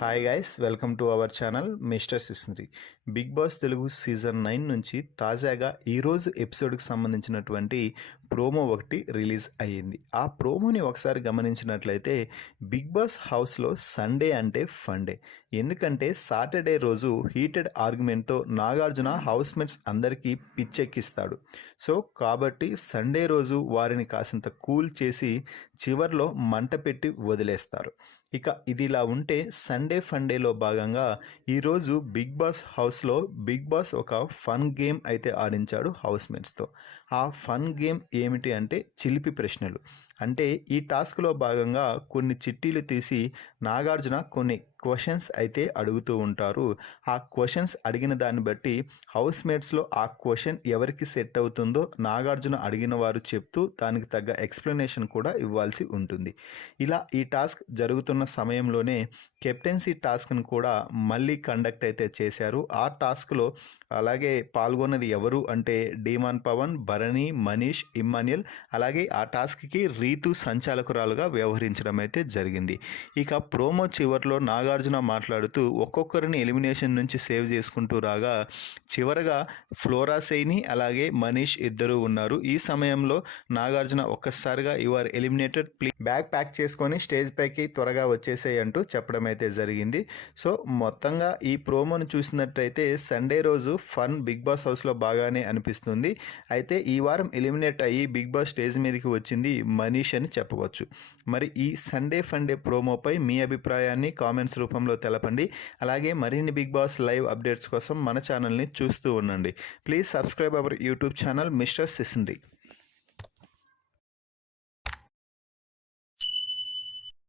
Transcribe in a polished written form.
Hi guys, welcome to our channel mister సిస్నరీ. Big boss Telugu season 9 నుంచి తాజాగా ఈరోజు ఎపిసోడ్కి సంబంధించినటువంటి ప్రోమో ఒకటి రిలీజ్ అయ్యింది. ఆ ప్రోమోని ఒకసారి గమనించినట్లయితే బిగ్ బాస్ హౌస్లో సండే అంటే ఫన్ డే. ఎందుకంటే సాటర్డే రోజు హీటెడ్ ఆర్గ్యుమెంట్తో నాగార్జున హౌస్మేట్స్ అందరికీ పిచ్చెక్కిస్తాడు. సో కాబట్టి సండే రోజు వారిని కాసింత కూల్ చేసి చివర్లో మంట పెట్టి వదిలేస్తారు. ఇక ఇదిలా ఉంటే సండే ఫండేలో భాగంగా ఈరోజు బిగ్ బాస్ హౌస్లో బిగ్ బాస్ ఒక ఫన్ గేమ్ అయితే ఆడించాడు హౌస్మేట్స్తో. ఆ ఫన్ గేమ్ ఏమిటి అంటే చిలిపి ప్రశ్నలు. అంటే ఈ టాస్క్లో భాగంగా కొన్ని చిట్టీలు తీసి నాగార్జున కొన్ని క్వశ్చన్స్ అయితే అడుగుతూ ఉంటారు. ఆ క్వశ్చన్స్ అడిగిన దాన్ని బట్టి హౌస్మేట్స్లో ఆ క్వశ్చన్ ఎవరికి సెట్ అవుతుందో నాగార్జున అడిగిన వారు చెప్తూ దానికి తగ్గ ఎక్స్ప్లెనేషన్ కూడా ఇవ్వాల్సి ఉంటుంది. ఇలా ఈ టాస్క్ జరుగుతున్న సమయంలోనే కెప్టెన్సీ టాస్క్ను కూడా మళ్ళీ కండక్ట్ అయితే చేశారు. ఆ టాస్క్లో అలాగే పాల్గొన్నది ఎవరు అంటే డీమాన్ పవన్, భరణి, మనీష్, ఇమ్మాన్యుయల్, అలాగే ఆ టాస్క్కి రీతు సంచాలకురాలుగా వ్యవహరించడం అయితే జరిగింది. ఇక ప్రోమో చివరిలో నాగార్జున మాట్లాడుతూ ఒక్కొక్కరిని ఎలిమినేషన్ నుంచి సేవ్ చేసుకుంటూ రాగా చివరగా ఫ్లోరా సైని అలాగే మనీష్ ఇద్దరు ఉన్నారు. ఈ సమయంలో నాగార్జున ఒక్కసారిగా your eliminated, please bag pack చేసుకొని స్టేజ్ పైకి త్వరగా వచ్చేసేయి అంటూ చెప్పడం అయితే జరిగింది. సో మొత్తంగా ఈ ప్రోమోను చూసినట్టయితే సండే రోజు ఫన్ బిగ్ బాస్ హౌస్లో బాగానే అనిపిస్తుంది. అయితే ఈ వారం ఎలిమినేట్ అయ్యి బిగ్ బాస్ స్టేజ్ మీదకి వచ్చింది మనీష్ అని చెప్పవచ్చు. మరి ఈ సండే ఫండే ప్రోమోపై మీ అభిప్రాయాన్ని కామెంట్స్ రూపంలో తెలపండి. అలాగే మరిన్ని బిగ్ బాస్ లైవ్ అప్డేట్స్ కోసం మన ఛానల్ని చూస్తూ ఉండండి. Please subscribe our YouTube channel mister సిస్నరీ.